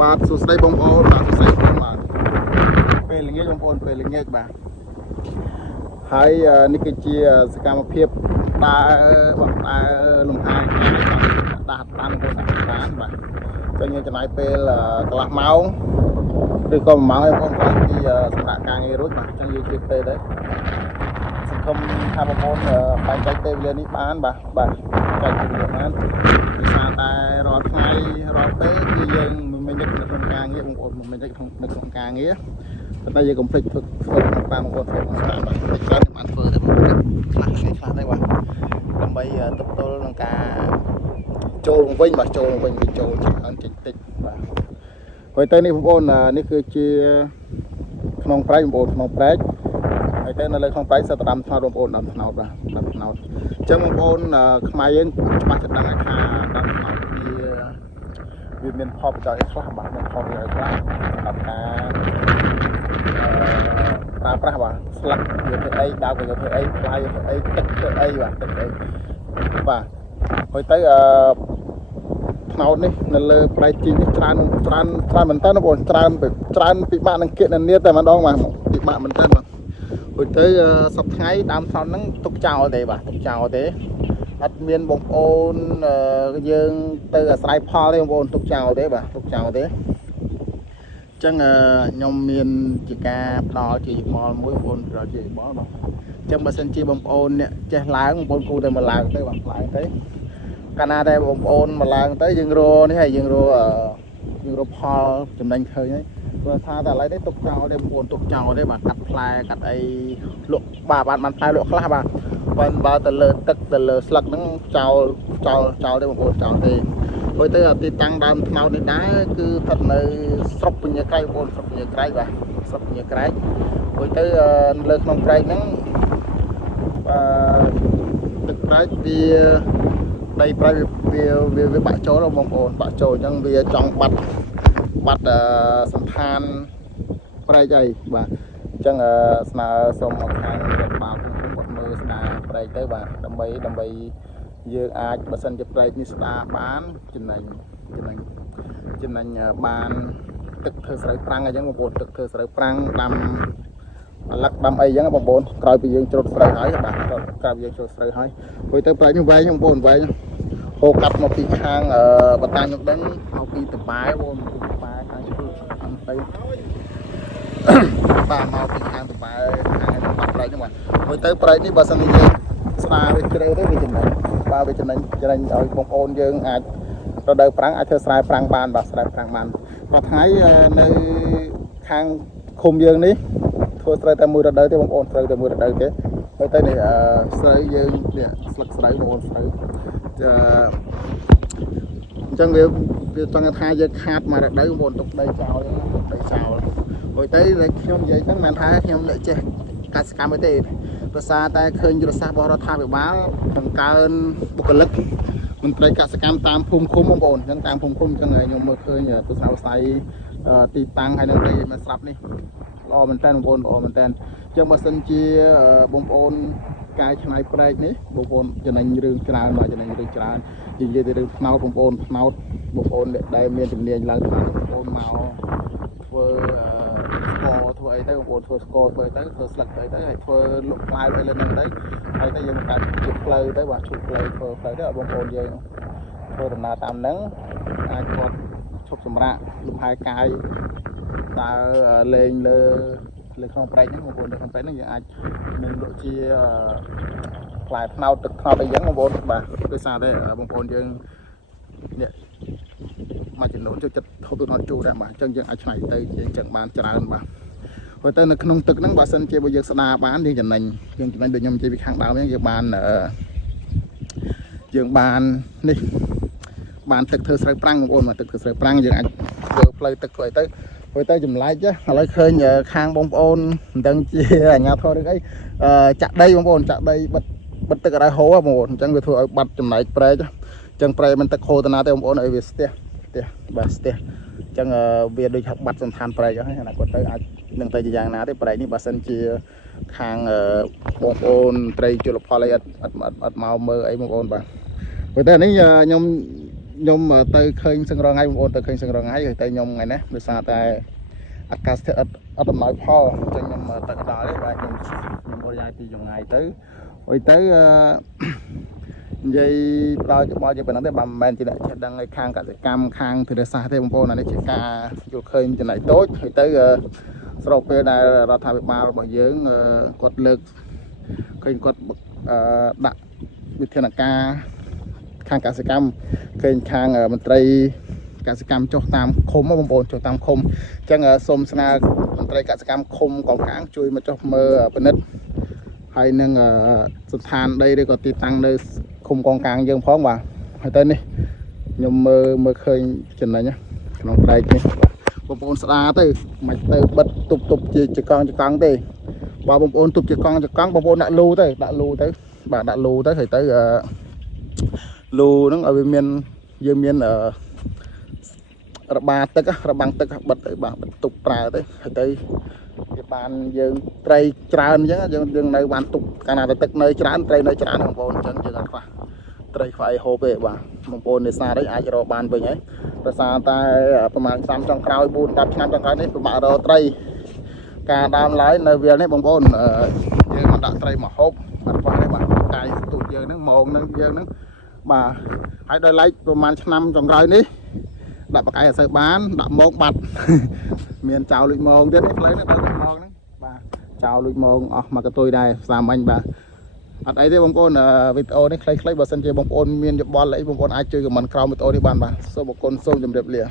បាទសួស្តីបងប្អូនបាទសួស្តីបងបាទពេលល្ងាចបងប្អូនពេលល្ងាចបាទហើយនេះគឺជាសកម្មភាពដើរលំហែដាស់បានបងប្អូនបានបាទចឹងយើងចំណាយពេលកន្លះម៉ោងឬក៏1ម៉ោងឲ្យបងប្អូនពីសម្រាប់ការងាររួចបាទចឹងយើងជិះពេលដែរសង្ឃឹមថាបងប្អូនបែងចែកពេលវេលានេះបានបាទចែកពេលវេលាបានដោយសារតែរាល់ថ្ងៃរាល់ពេលគឺយើងមិននឹកក្នុងការងារបងប្អូនមិននឹកក្នុងការងារតែយើងកុំភ្លេចធ្វើតាមបងប្អូនធ្វើតាមបាទតិចខ្លះបានធ្វើតែបងប្អូនខ្លះទេបាទដើម្បីទប់ទល់នឹងការចូលវិញបាទចូលវិញចូលច្រើនតិចបាទហើយទៅនេះបងប្អូននេះគឺជាក្នុងប្រែកបងប្អូនក្នុងប្រែកហើយទៅនៅលើក្នុងប្រែកសិតដាំថ្នោតបងប្អូនដាំថ្នោតបាទដាំថ្នោតអញ្ចឹងបងប្អូនខ្មែរយើងច្បាស់ចិត្តដឹងថាដាំថ្នោតវាមានផលប្រយោជន៍ខ្លះបាទមានផលប្រយោជន៍ខ្លះសម្រាប់ការប្រើប្រាស់បាទស្លឹកយកទៅអីដើមយកទៅអីផ្លែយកទៅអីទឹកទៅអីបាទទឹកអីបាទហើយទៅថ្នោតនេះនៅលើប្រែកជីនេះច្រើនមែនតើបងប្អូនច្រើនពិបាកនឹងគណនាតែម្ដងបាទពិបាកមែនតើបាទហើយទៅសប្តាហ៍ថ្ងៃដើមថ្នោតហ្នឹងទុកចោលទេបាទទុកចោលទេអត់មានបងប្អូនយើងទៅអាស្រ័យផលទេបងប្អូនទុកចោលទេបាទទុកចោលទេអញ្ចឹងខ្ញុំមានជាការផ្ដល់ជាយោបល់មួយបងប្អូនផ្ដល់ជាយោបល់បាទអញ្ចឹងបើសិនជាបងប្អូនអ្នកចេះឡើងបងប្អូនគួរតែមកឡើងទៅបាទឡើងទៅកាលណាតែបងប្អូនមកឡើងទៅយើងរកនេះហើយយើងរកផលចំណេញឃើញហើយព្រោះថាតែឥឡូវនេះទុកចោលទេបងប្អូនទុកចោលទេបាទកាត់ផ្លែកាត់អីលក់បាទបានផ្លែលក់ខ្លះបាទបើទៅលើទឹកទៅលើស្លឹកហ្នឹងចោលទេបងប្អូនចោលទេហើយទៅទីតាំងដើមថ្នោតនេះដែរគឺស្ថិតនៅស្រុកពញាក្រែកបងប្អូនស្រុកពញាក្រែកបាទស្រុកពញាក្រែកហើយទៅលើក្នុងព្រែកហ្នឹងទឹកព្រែកវាដីព្រៃវាបាក់ចូលបងប្អូនបាក់ចូលអញ្ចឹងវាចង់បាត់សន្តានព្រែកអីបាទអញ្ចឹងស្នើសូមមកខាងរដ្ឋបាលភូមិគាត់មើលស្ដារព្រែកទៅបាទដើម្បីយើងអាចបើសិនជាព្រែកនេះស្ដារបានចំណេញបានទឹកធ្វើស្រូវប្រាំងអញ្ចឹងបងប្អូនទឹកធ្វើស្រូវប្រាំងដាំអាឡឹកដាំអីអញ្ចឹងបងប្អូនក្រោយពីយើងច្រូតស្រូវហើយបាទក្រោយពីយើងច្រូតស្រូវហើយព្រោះទៅព្រែកនេះវែងបងប្អូនវែងហូរកាត់មកពីខាងបតាំងខ្ញុំដឹងមកពីតបែបងពីតបែខាងឈើខាងទៅបាទមកពីខាងតបែខាងបាត់ព្រែកហ្នឹងបាទមួយទៅព្រែកនេះបើសិនជាយើងស្ដារវាជ្រៅទៅវាចំណេញបាទវាចំណេញឲ្យបងប្អូនយើងអាចរដូវប្រាំងអាចធ្វើស្រែប្រាំងបានបាទស្រែប្រាំងបានរាល់ថ្ងៃនៅខាងឃុំយើងនេះធ្វើស្រូវតែមួយរដូវទេបងប្អូនស្រូវតែមួយរដូវទេហើយទៅនេះស្រូវយើងនេះស្លឹកស្រូវបងប្អូនស្រូវអញ្ចឹងវាចង់ថាយើងខាតមករដូវបងប្អូនទុកដីចោលហើយទៅខ្ញុំនិយាយហ្នឹងមិនថាខ្ញុំអ្នកចេះកសិកម្មទេដោយសារតែឃើញយុទ្ធសាស្ត្ររបស់រដ្ឋាភិបាលបង្កើនបុគ្គលិកមន្ត្រីកសិកម្មតាមភូមិឃុំបងប្អូនអញ្ចឹងតាមភូមិឃុំអញ្ចឹងខ្ញុំមើលឃើញទស្សនវិស័យទីតាំងហើយនឹងដីមកស្រាប់នេះល្អមែនតើបងប្អូនល្អមែនតើអញ្ចឹងបើសិនជាបងប្អូនកាយឆ្នៃព្រែកនេះបងប្អូនចំណេញរឿងច្រើនមកចំណេញរឿងច្រើននិយាយទៅរឿងថ្នោតបងប្អូនដែលមានជំនាញឡើងថ្នោតបងប្អូនមកធ្វើធ្វើអីទៅបងប្អូនធ្វើស្ករធ្វើអីទៅធ្វើស្លឹកទៅហើយធ្វើលក់ផ្លែទៅលើនឹងទៅហើយទៅយើងកាត់ជិះផ្លូវទៅបាទជិះផ្លូវធ្វើផ្លូវទៅបងប្អូនយើងធ្វើដំណើរតាមហ្នឹងអាចគាត់ឈប់សម្រាកលំហែកាយដើរលេងលើក្នុងព្រែកហ្នឹងបងប្អូននៅក្នុងព្រែកហ្នឹងយើងអាចនឹងលក់ជាផ្លែថ្នោតទឹកថ្នោតអីចឹងបងប្អូនបាទដោយសារតែបងប្អូនយើងនេះមួយចំនួនចូលចិត្តហូបទឹកថ្នោតជូរដែរបាទអញ្ចឹងយើងអាចឆ្នៃទៅជាអញ្ចឹងបានច្រើនបាទហើយទៅនៅក្នុងទឹកហ្នឹងបើសិនជាយើងស្ដារបានយើងចំណេញដូចខ្ញុំនិយាយពីខាងដើមហ្នឹងយើងបាននេះបានទឹកធ្វើស្រូវប្រាំងបងប្អូនមកទឹកធ្វើស្រូវប្រាំងយើងអាចធ្វើផ្លូវទឹកធ្វើអីទៅហើយទៅចម្លែកឥឡូវឃើញខាងបងប្អូនមិនដឹងជាអាជ្ញាធរឬអីចាក់ដីបងប្អូនចាក់ដីបិទទឹកឲ្យហូរបងប្អូនអញ្ចឹងវាធ្វើឲ្យបាត់ចំណែកព្រែកអញ្ចឹងព្រែកមិនទឹកហូរទៅណាទេបងប្អូនឲ្យវាស្ទះបាទស្ទះអញ្ចឹងវាដូចបាត់សន្តានព្រែកហើយអនាគតទៅអាចនឹងទៅជាយ៉ាងណាទេព្រែកនេះបើសិនជាខាងបងប្អូនត្រីជលផលអីអត់មកមើលអីបងប្អូនបាទព្រោះតែនេះខ្ញុំ nhom tới khơi sừng rong ngay ôn tới khơi sừng rong ngay tới nhom ngày nè được sao tại akas thì ở tầm nói pho cho nhom tới đó đấy và nhom bồi dài thì dùng ngày tới rồi tới dây đôi cái bao giờ bên đó bằng men chỉ lại đang ngay khang cả cam khang thì được sao thêm một này chỉ cả vô khơi trên này tốt rồi tới sau đây là ra tham ba bảo dưỡng cột lực khơi cột đặtวิทยาการข้างกสิกรรมเคยข้างมันตรีกสิกรรมโจตามคมมาบงบนโจตามคมจังสมสนามันตรีกสิกรรมคมของข้างช่วยมาโจมือเป็นนิดให้หนึ่งสุดทานได้ก็ติดตั้งได้คมกองกลางยังพร้อมว่าให้เต้นนี่ยมมือเคยจนไหนเนี่ยขนมไตรนี่บงบนสตาร์เต้ไม่เต้บัดตุบจีกองเต้บ่บงบนตุบจีกองบงบนดักลูเต้bà đã lù tới thì tới lù nó ở bên miền dương miền ở ba tức á băng tức bật tới bà tục trà tới thì tới cái bàn dương tray tràn chứ dương nơi bàn tục cái nào tức nơi tràn tray nơi tràn không bồn chân chưa gặp tray phải hộp về bà một bồn để xa đấy ai cho bàn về nhé rồi xa taประมาณ3trong khao buôn đạp năm trong khao đấy bà rồi tray cả đam lái nơi về đấy bông bồn dương mà đã tray mà hộpมันว่าได้บ้างกายตูดเยอะนั่งมองนั่งเยอะนั่งบ่าให้ได้ไล่ประมาณชั้นจงไรนี้ดับปากกายใส่บ้านดับมองบัดเมียนเจ้าลุยมองเดี๋ยวนี้เลยนะลุยมองนั่งบ่าเจ้าลุยมองอ๋อมากระตุยได้สามอันบ่าอันไอ้ที่บางคนวิดีโอนี่คล้ายๆบอสันเจบางคนเมียนจะบอลเลยบางคนไอจือกับมันคราววิดีโอที่บ้านบ่าโซ่บางคนโซ่จำเรียบเรีย